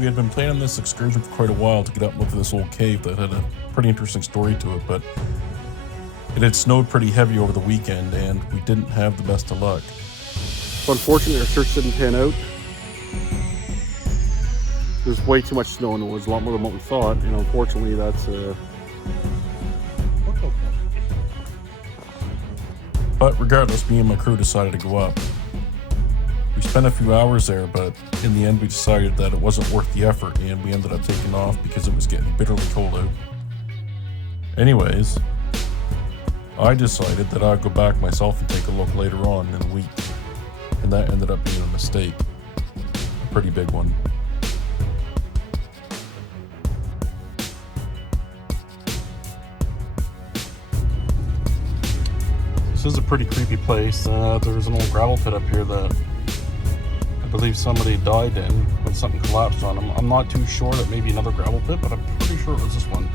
We had been planning this excursion for quite a while to get up and look at this old cave that had a pretty interesting story to it, but it had snowed pretty heavy over the weekend and we didn't have the best of luck. So unfortunately our search didn't pan out. There's way too much snow in the woods, a lot more than what we thought. You know, unfortunately that's But regardless, me and my crew decided to go up. We spent a few hours there, but in the end we decided that it wasn't worth the effort and we ended up taking off because it was getting bitterly cold out. Anyways, I decided that I'd go back myself and take a look later on in the week, and that ended up being a mistake. A pretty big one. This is a pretty creepy place. There's an old gravel pit up here that I believe somebody died in when something collapsed on them. I'm not too sure, that may be another gravel pit, but I'm pretty sure it was this one.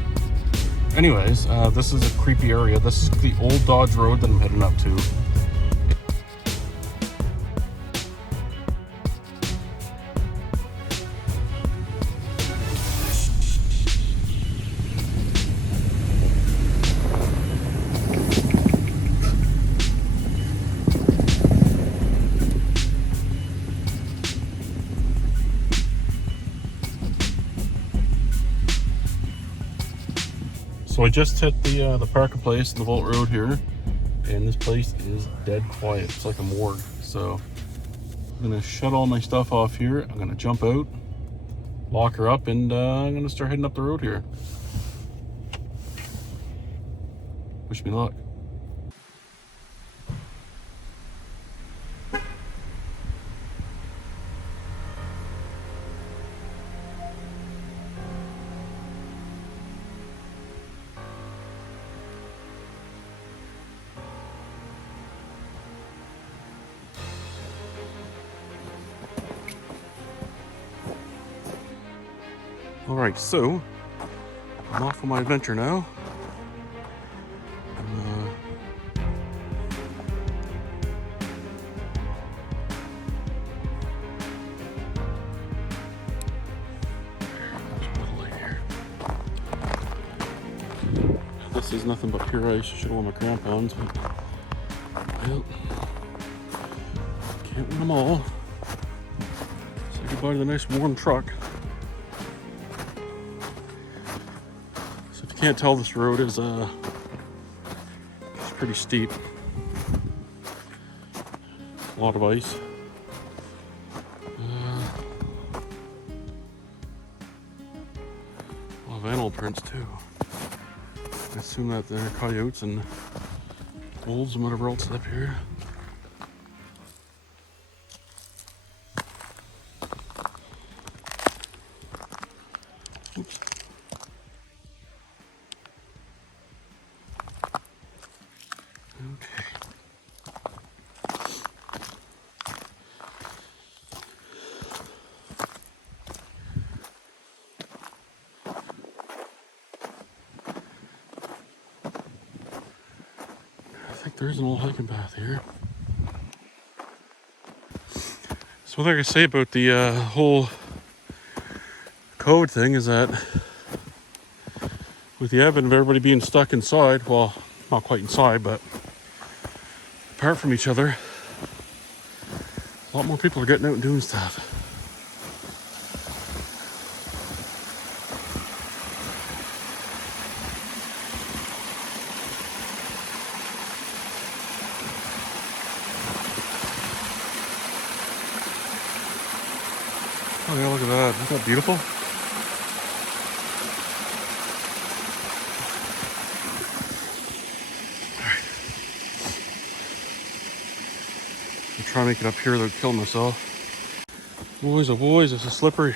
Anyways, this is a creepy area. This is the old Dodge Road that I'm heading up to. So I just hit the Parker Place, the Vault Road here, and this place is dead quiet. It's like a morgue. So I'm gonna shut all my stuff off here. I'm gonna jump out, lock her up, and I'm gonna start heading up the road here. Wish me luck. Alright, so I'm off on my adventure now. This is nothing but pure ice. I should have worn my crampons, but well, can't win them all. Say goodbye to the nice warm truck. So if you can't tell, this road is it's pretty steep. A lot of ice. A lot of animal prints too. I assume that they're coyotes and wolves and whatever else is up here. Oops. Okay. I think there is an old hiking path here. So what I can say about the whole COVID thing is that with the advent of everybody being stuck inside, well, not quite inside, but apart from each other, a lot more people are getting out and doing stuff. Oh yeah, look at that. Isn't that beautiful? Try to make it up here without killing myself. Boys, oh boys, this is slippery.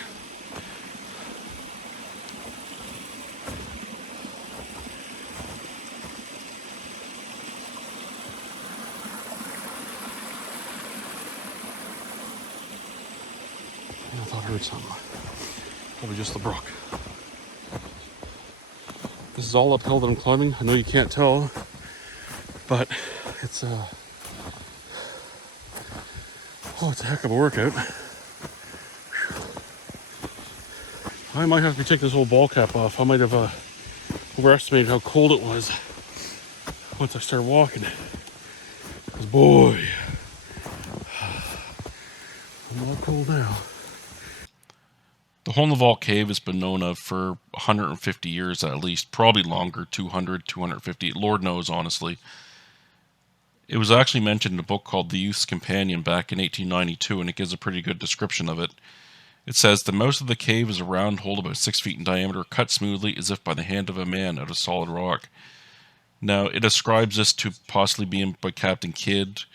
I thought I heard something. Probably just the brook. This is all uphill that I'm climbing. I know you can't tell, but it's oh, it's a heck of a workout. I might have to take this old ball cap off. I might have overestimated how cold it was once I started walking. Because boy, I'm not cold now. The Hole in the Wall cave has been known of for 150 years at least, probably longer, 200, 250, Lord knows, honestly. It was actually mentioned in a book called The Youth's Companion back in 1892, and it gives a pretty good description of it. It says, the mouth of the cave is a round hole about 6 feet in diameter, cut smoothly as if by the hand of a man out of solid rock. Now, it ascribes this to possibly being by Captain Kidd,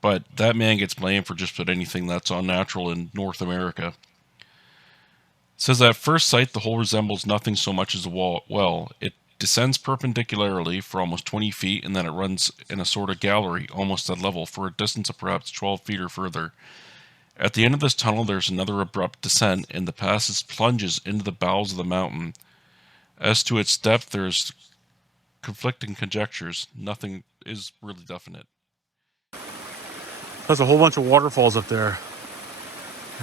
but that man gets blamed for just about anything that's unnatural in North America. It says that at first sight the hole resembles nothing so much as a well. It descends perpendicularly for almost 20 feet, and then it runs in a sort of gallery, almost at level, for a distance of perhaps 12 feet or further. At the end of this tunnel there's another abrupt descent, and the passage plunges into the bowels of the mountain. As to its depth there's conflicting conjectures. Nothing is really definite. There's a whole bunch of waterfalls up there.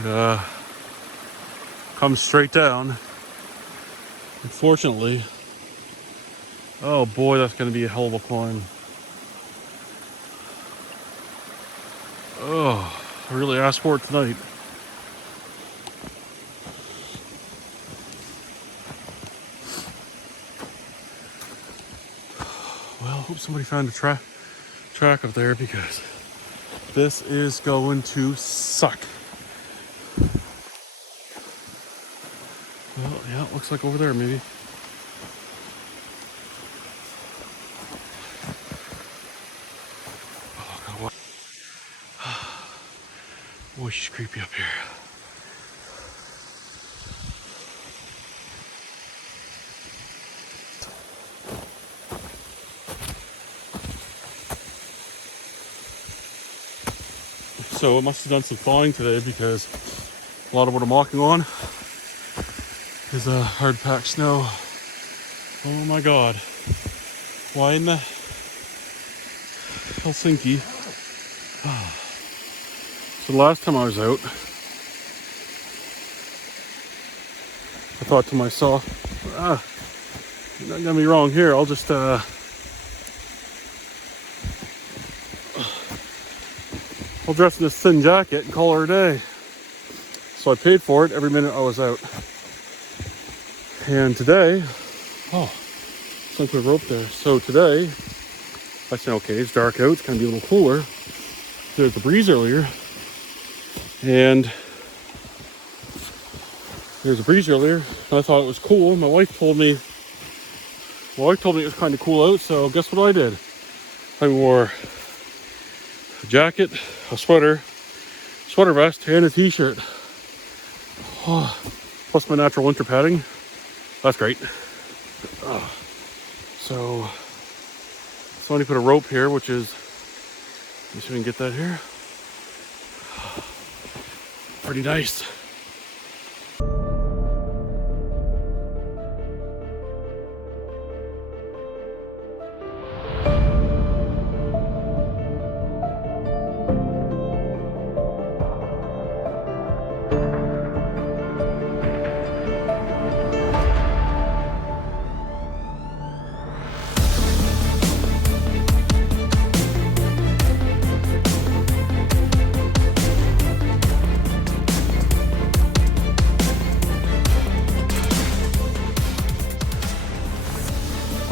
It comes straight down. Unfortunately, oh boy, that's going to be a hell of a climb. Oh, I really asked for it tonight. Well, I hope somebody found a track up there, because this is going to suck. Well, yeah, it looks like over there maybe. Oh, God, boy, she's creepy up here. So it must have done some thawing today, because a lot of what I'm walking on is hard packed snow. Oh my God. Why in the Helsinki? So the last time I was out, I thought to myself, you're not gonna be wrong here. I'll just I'll dress in this thin jacket and call her a day. So I paid for it every minute I was out. And today, some kind of rope there. So today, I said, okay, it's dark out, it's gonna be a little cooler. There's the breeze earlier. And there's a breeze earlier. And I thought it was cool. My wife told me it was kind of cool out, so guess what I did? I wore a jacket, a sweater vest, and a t-shirt. Oh, plus my natural winter padding. That's great. So somebody put a rope here, which is, let me see if we can get that here. Pretty nice.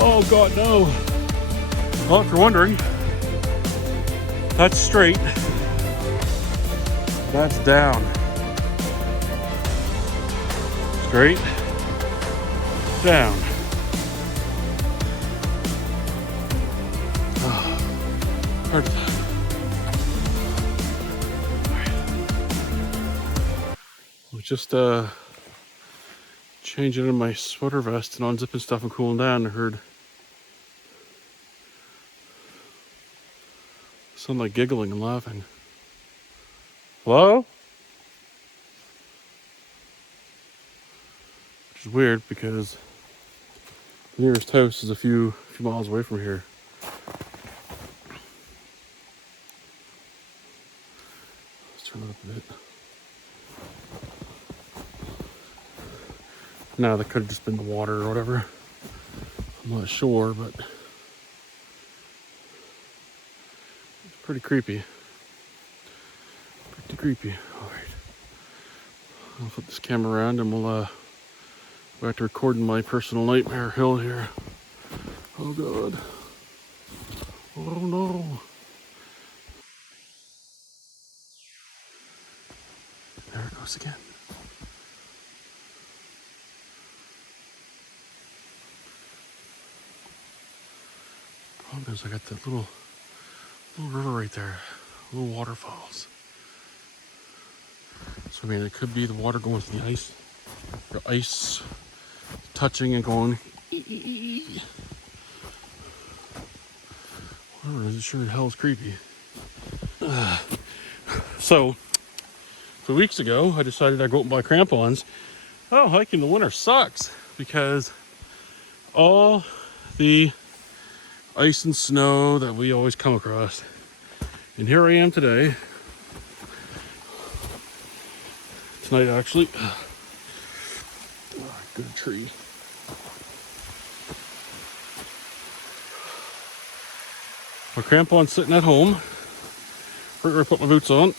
Oh God, no. Well, if you're wondering, that's straight. That's down. Straight. Down. Hard to tell. I was just changing in my sweater vest and unzipping stuff and cooling down. I heard something like giggling and laughing. Hello? Which is weird, because the nearest house is a few miles away from here. Let's turn it up a bit. Now that could have just been the water or whatever. I'm not sure, but it's pretty creepy. Pretty creepy. All right. I'll flip this camera around and we'll go back to recording my personal nightmare hill here. Oh God. Oh no. There it goes again. Problem is I got that little river right there. Little waterfalls. So I mean it could be the water going to the ice. The ice touching and going. Whatever, it sure the hell is creepy. So 2 weeks ago I decided I'd go out and buy crampons. Oh, hiking in the winter sucks because all the ice and snow that we always come across. And here I am today. Tonight actually. Oh, good tree. My crampon's sitting at home. Right where I put my boots on.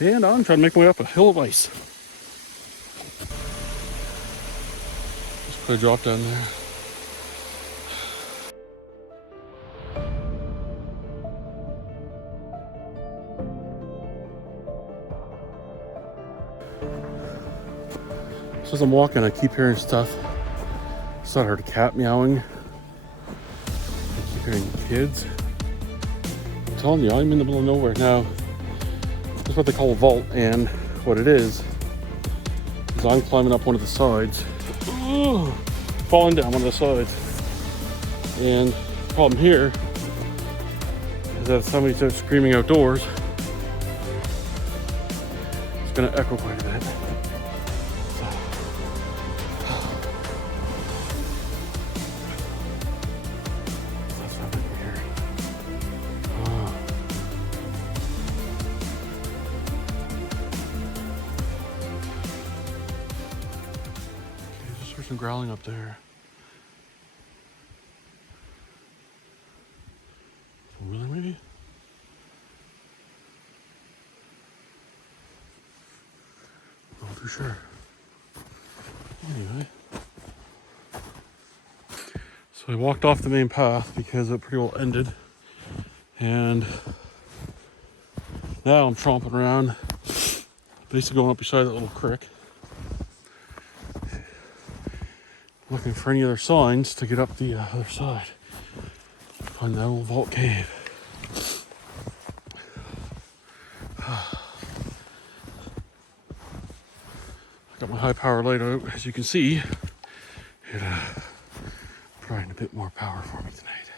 And I'm trying to make my way up a hill of ice. Just put a drop down there. So as I'm walking, I keep hearing stuff. I thought I heard a cat meowing. I keep hearing kids. I'm telling you, I'm in the middle of nowhere now. This is what they call a vault, and what it is I'm climbing up one of the sides. Ooh, falling down one of the sides. And the problem here is that if somebody starts screaming outdoors, it's gonna echo quite a bit. Some growling up there. Really, maybe? Not too sure. Anyway. So I walked off the main path because it pretty well ended. And now I'm tromping around, basically going up beside that little creek. Looking for any other signs to get up the other side. Find that old vault cave. I got my high power light out, as you can see. It providing a bit more power for me tonight.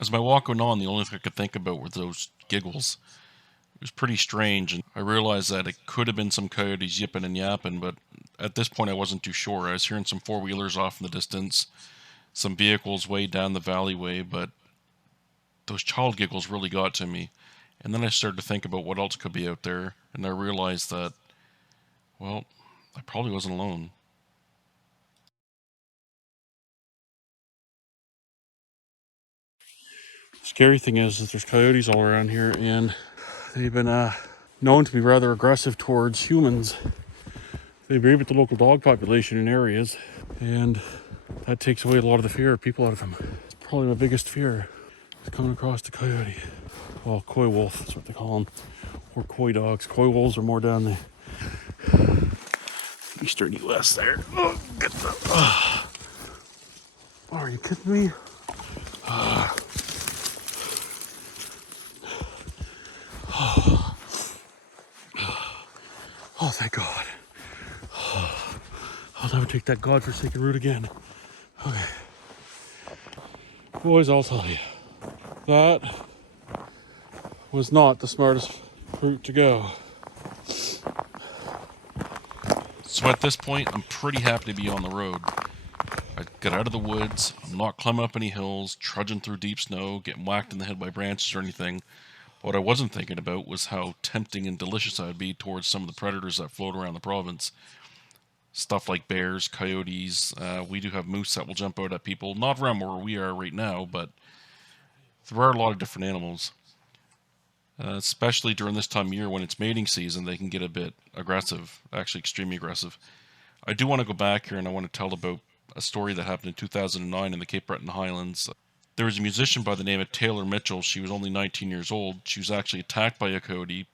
As my walk went on, the only thing I could think about were those giggles. It was pretty strange, and I realized that it could have been some coyotes yipping and yapping, but at this point I wasn't too sure. I was hearing some four-wheelers off in the distance, some vehicles way down the alleyway, but those child giggles really got to me. And then I started to think about what else could be out there, and I realized that, well, I probably wasn't alone. Scary thing is that there's coyotes all around here, and they've been known to be rather aggressive towards humans. They breed with the local dog population in areas, and that takes away a lot of the fear of people out of them. It's probably my biggest fear, is coming across the coyote. Well, coy wolf, that's what they call them. Or coy dogs. Coy wolves are more down the eastern US there. Oh, get the, are you kidding me? Oh, thank God. I'll never take that godforsaken route again. Okay. Boys, I'll tell you. That was not the smartest route to go. So at this point, I'm pretty happy to be on the road. I got out of the woods, I'm not climbing up any hills, trudging through deep snow, getting whacked in the head by branches or anything. What I wasn't thinking about was how tempting and delicious I would be towards some of the predators that float around the province. Stuff like bears, coyotes. We do have moose that will jump out at people. Not around where we are right now, but there are a lot of different animals. Especially during this time of year when it's mating season, they can get a bit aggressive, actually extremely aggressive. I do want to go back here and I want to tell about a story that happened in 2009 in the Cape Breton Highlands. There was a musician by the name of Taylor Mitchell. She was only 19 years old. She was actually attacked by a coyote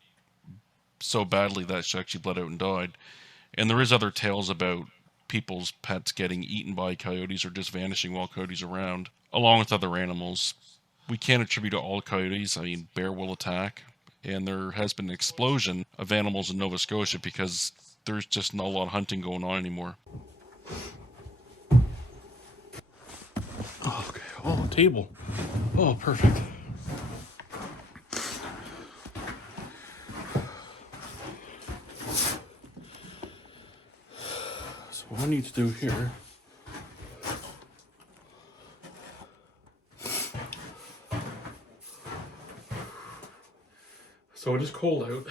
so badly that she actually bled out and died. And there is other tales about people's pets getting eaten by coyotes or just vanishing while coyotes are around, along with other animals. We can't attribute to all coyotes. I mean, bear will attack, and there has been an explosion of animals in Nova Scotia because there's just not a lot of hunting going on anymore. Oh, okay. Oh, table. Oh, perfect. So what I need to do here, so it is cold out.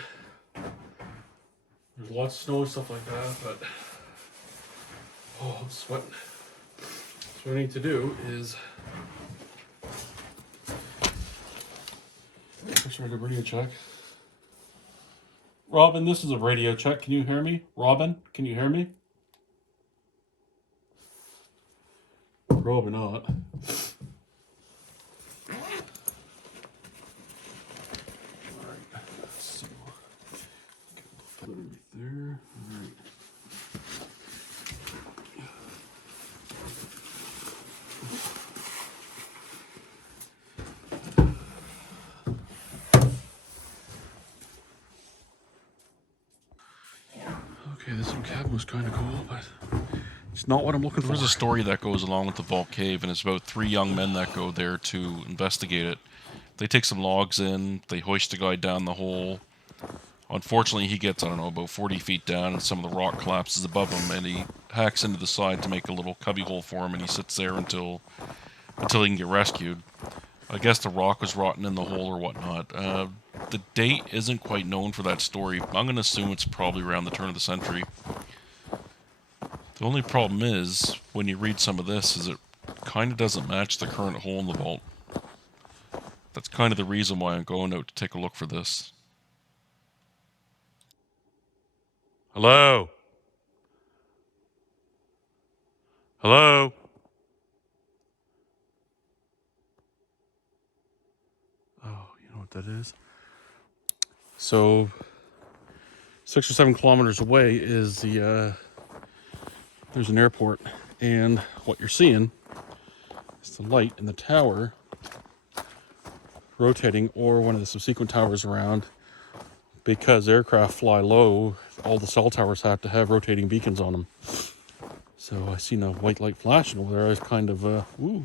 There's lots of snow and stuff like that, but oh, I'm sweating. So what I need to do is start a radio check. Robin, this is a radio check. Can you hear me? Robin, can you hear me? Probably not. Alright, so put it right there. Alright. Okay, this little cabin was kind of cool, but it's not what I'm looking for. There's a story that goes along with the Vault Cave, and it's about 3 young men that go there to investigate it. They take some logs in, they hoist a guy down the hole. Unfortunately, he gets, I don't know, about 40 feet down, and some of the rock collapses above him, and he hacks into the side to make a little cubby hole for him, and he sits there until he can get rescued. I guess the rock was rotten in the hole or whatnot. The date isn't quite known for that story. I'm going to assume it's probably around the turn of the century. The only problem is, when you read some of this, is it kind of doesn't match the current hole in the vault. That's kind of the reason why I'm going out to take a look for this. Hello? Hello? Oh, you know what that is? So, 6 or 7 kilometers away is there's an airport, and what you're seeing is the light in the tower rotating, or one of the subsequent towers around. Because aircraft fly low, all the cell towers have to have rotating beacons on them. So I seen a white light flashing over there. I was kind of, ooh,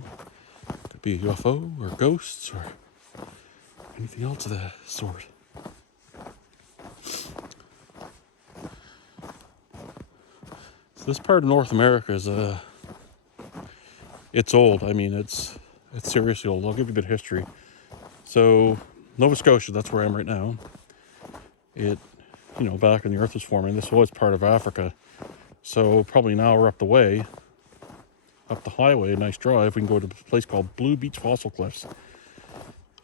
could be a UFO or ghosts or anything else of that sort. So this part of North America is, it's old. I mean, it's seriously old. I'll give you a bit of history. So Nova Scotia, that's where I am right now. It, you know, back when the earth was forming, this was part of Africa. So probably now we're up the way, up the highway, a nice drive, we can go to a place called Blue Beach Fossil Cliffs.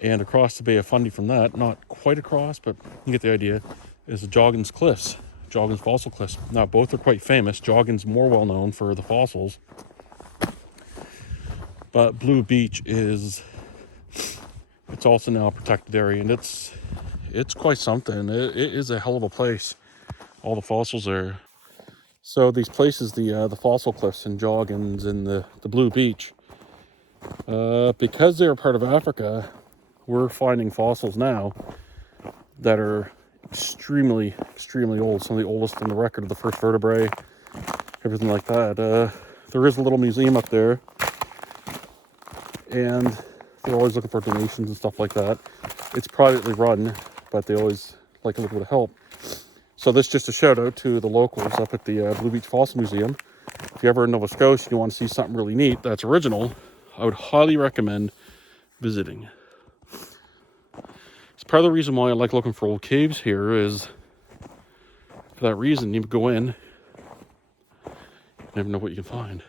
And across the Bay of Fundy from that, not quite across, but you get the idea, is the Joggins Cliffs, Joggins Fossil Cliffs. Now both are quite famous. Joggins more well known for the fossils. But Blue Beach it's also now a protected area, and it's quite something. It is a hell of a place. All the fossils there. So these places, the fossil cliffs and Joggins and the Blue Beach, because they're part of Africa, we're finding fossils now that are extremely, extremely old. Some of the oldest in the record of the first vertebrae, everything like that. There is a little museum up there, and they're always looking for donations and stuff like that. It's privately run, but they always like a little bit of help. So this is just a shout out to the locals up at the Blue Beach Fossil Museum. If you're ever in Nova Scotia and you want to see something really neat that's original, I would highly recommend visiting. It's part of the reason why I like looking for old caves here is for that reason. You go in, you never know what you can find.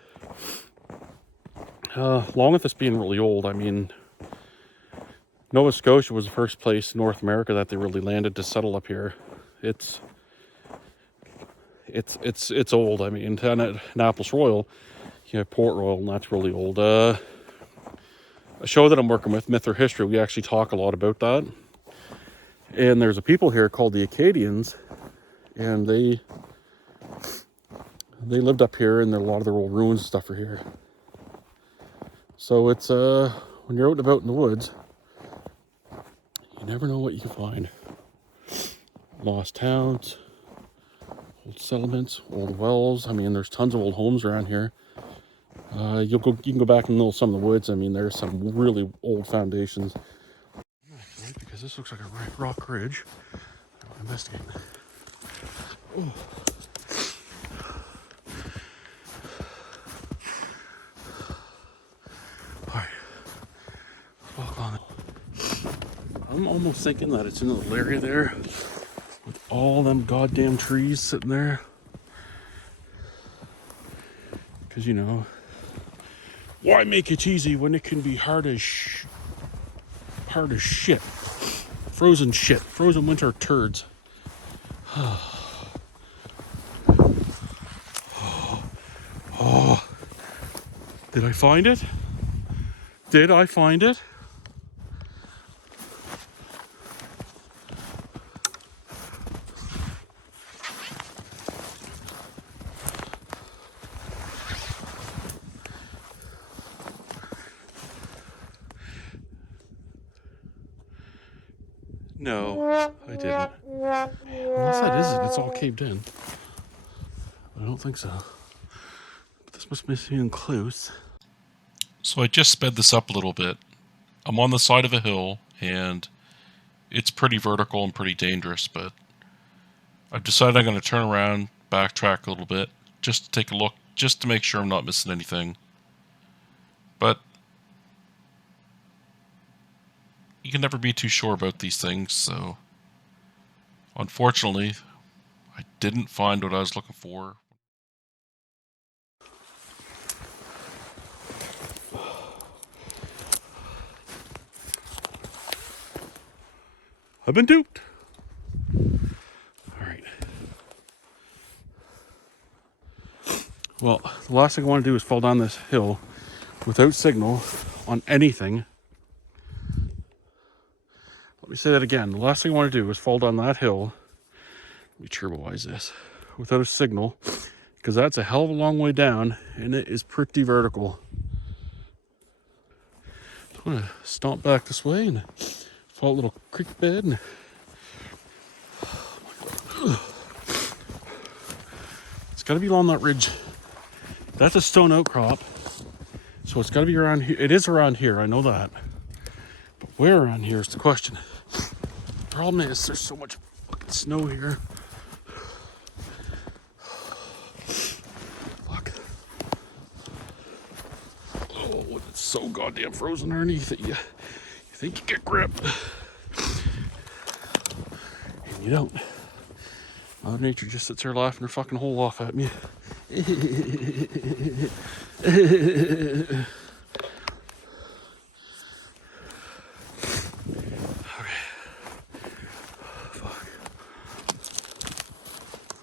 Along with this being really old, I mean, Nova Scotia was the first place in North America that they really landed to settle up here. It's old. I mean, Annapolis Royal, you have Port Royal, and that's really old. A show that I'm working with, Myth or History, we actually talk a lot about that. And there's a people here called the Acadians, and they lived up here, and a lot of their old ruins and stuff are here. So it's when you're out and about in the woods, you never know what you can find. Lost towns, old settlements, old wells. I mean, there's tons of old homes around here. You can go back in some of the woods. I mean, there's some really old foundations. Right, because this looks like a rock ridge. I'm investigating. Oh. Alright. Walk on. I'm almost thinking that it's in the little area there with all them goddamn trees sitting there. Because, you know, why make it easy when it can be hard as shit? Frozen shit. Frozen winter turds. Oh. Did I find it? Did I find it? No, I didn't. Unless that is it, it's all caved in. I don't think so. But this must be being close. So I just sped this up a little bit. I'm on the side of a hill, and it's pretty vertical and pretty dangerous, but I've decided I'm going to turn around, backtrack a little bit, just to take a look, just to make sure I'm not missing anything. But you can never be too sure about these things, so unfortunately, I didn't find what I was looking for. I've been duped. All right. Well, the last thing I want to do is fall down this hill without signal on anything. Let me say that again. The last thing I want to do is fall down that hill. Let me turboize this without a signal, because that's a hell of a long way down, and it is pretty vertical. I'm gonna stomp back this way and follow a little creek bed. And it's got to be along that ridge. That's a stone outcrop, so it's got to be around here. It is around here, I know that. But where around here is the question. The problem is there's so much fucking snow here. Fuck. Oh, it's so goddamn frozen underneath that you think you get grip. And you don't. Mother Nature just sits there laughing her fucking hole off at me.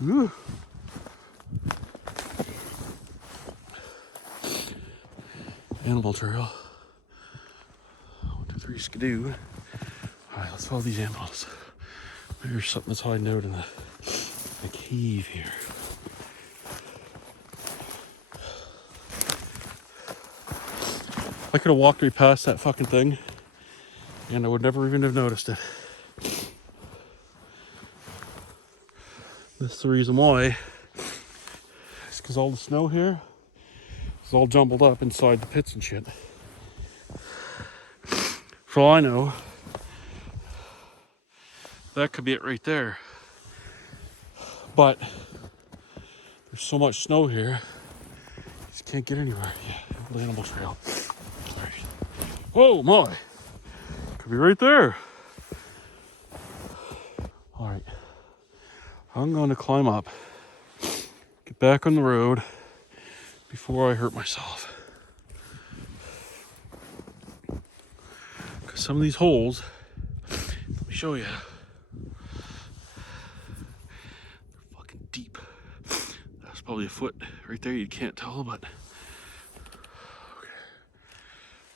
Ooh. Animal trail. 1, 2, 3, skidoo. Alright, let's follow these animals. Maybe there's something that's hiding out in the cave here. I could have walked right past that fucking thing and I would never even have noticed it. That's the reason why. It's because all the snow here is all jumbled up inside the pits and shit. For all I know, that could be it right there. But there's so much snow here, you just can't get anywhere. Yeah, the animal trail. All right. Oh my! Could be right there. I'm going to climb up, get back on the road before I hurt myself. Because some of these holes, let me show you, they're fucking deep. That's probably a foot right there. You can't tell, but okay.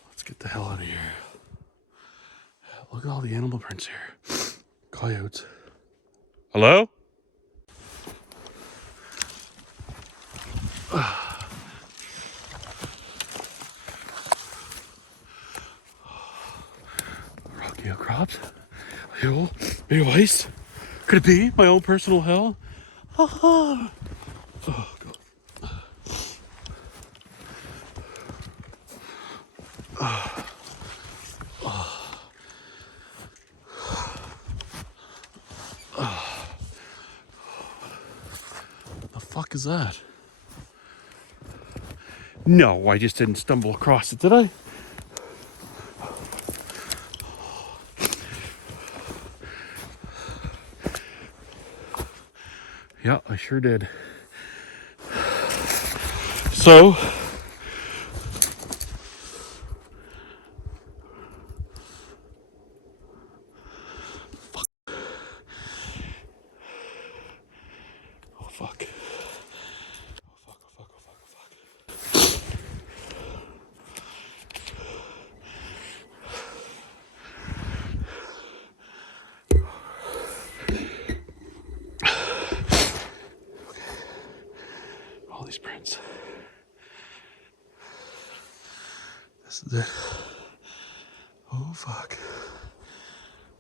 Let's get the hell out of here. Look at all the animal prints here. Coyotes. Hello? Rocky outcrops. Hill. Big ice. Could it be my own personal hell? Oh, God. The fuck is that? No, I just didn't stumble across it, did I? Yeah, I sure did. So, fuck. Oh, fuck. All these prints. This is it. Oh, fuck.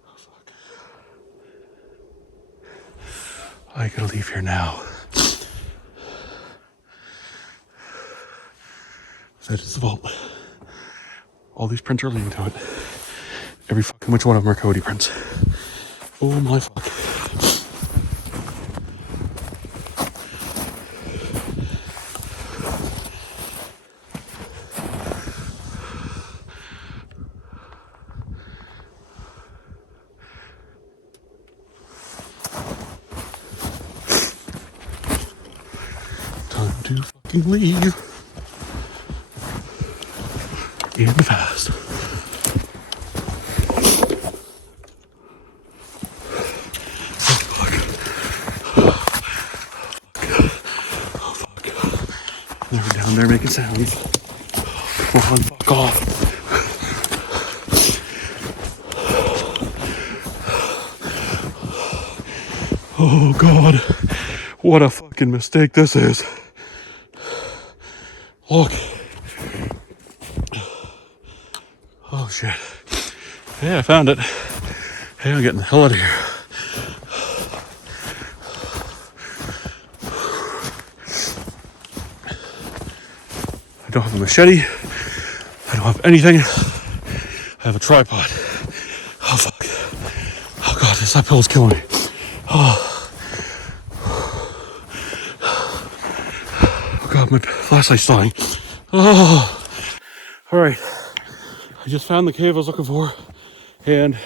Oh, fuck. I gotta leave here now. That is the vault. All these prints are leading to it. Every fucking which one of them are Cody prints. Oh my fuck. Time to fucking leave. And fast. They're down there making sounds. Come on, fuck off. Oh God, what a fucking mistake this is. Look. Oh shit. Hey, I found it. Hey, I'm getting the hell out of here. I don't have a machete. I don't have anything. I have a tripod. Oh fuck. Oh God, this uphill's killing me. Oh God, my flashlight's dying. Oh. All right. I just found the cave I was looking for, and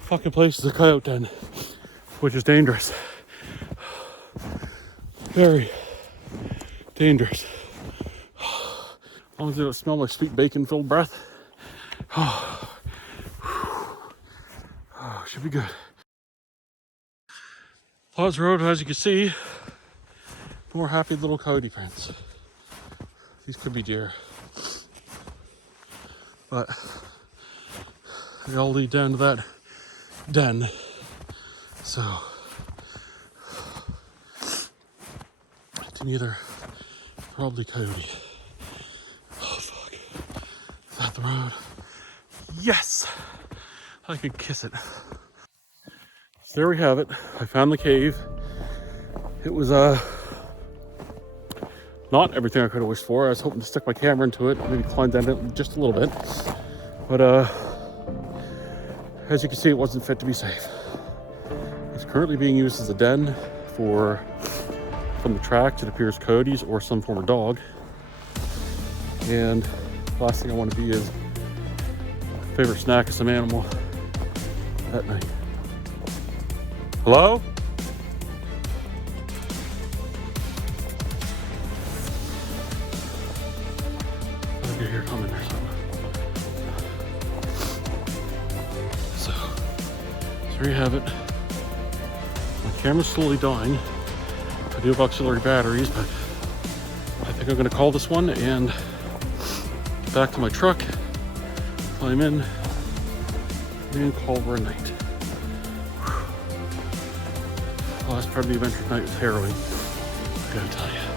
fucking place is a coyote den, which is dangerous. Very dangerous. As long as they don't smell my sweet bacon-filled breath, should be good. Lodge Road, as you can see, more happy little coyote prints. These could be deer, but they all lead down to that den. So to neither, probably coyote. Oh fuck! Is that the road? Yes, I could kiss it. So there we have it. I found the cave. It was not everything I could have wished for. I was hoping to stick my camera into it, maybe climb down it just a little bit. But as you can see, it wasn't fit to be safe. It's currently being used as a den for, from the tracks, it appears coyotes or some form of dog. And the last thing I want to be is favorite snack of some animal at night. Hello? I can hear coming or something. So there you have it. My camera's slowly dying. I do have auxiliary batteries, but I think I'm gonna call this one and get back to my truck, climb in, and call for a night. Whew. The last part of the adventure tonight was harrowing, I gotta tell you.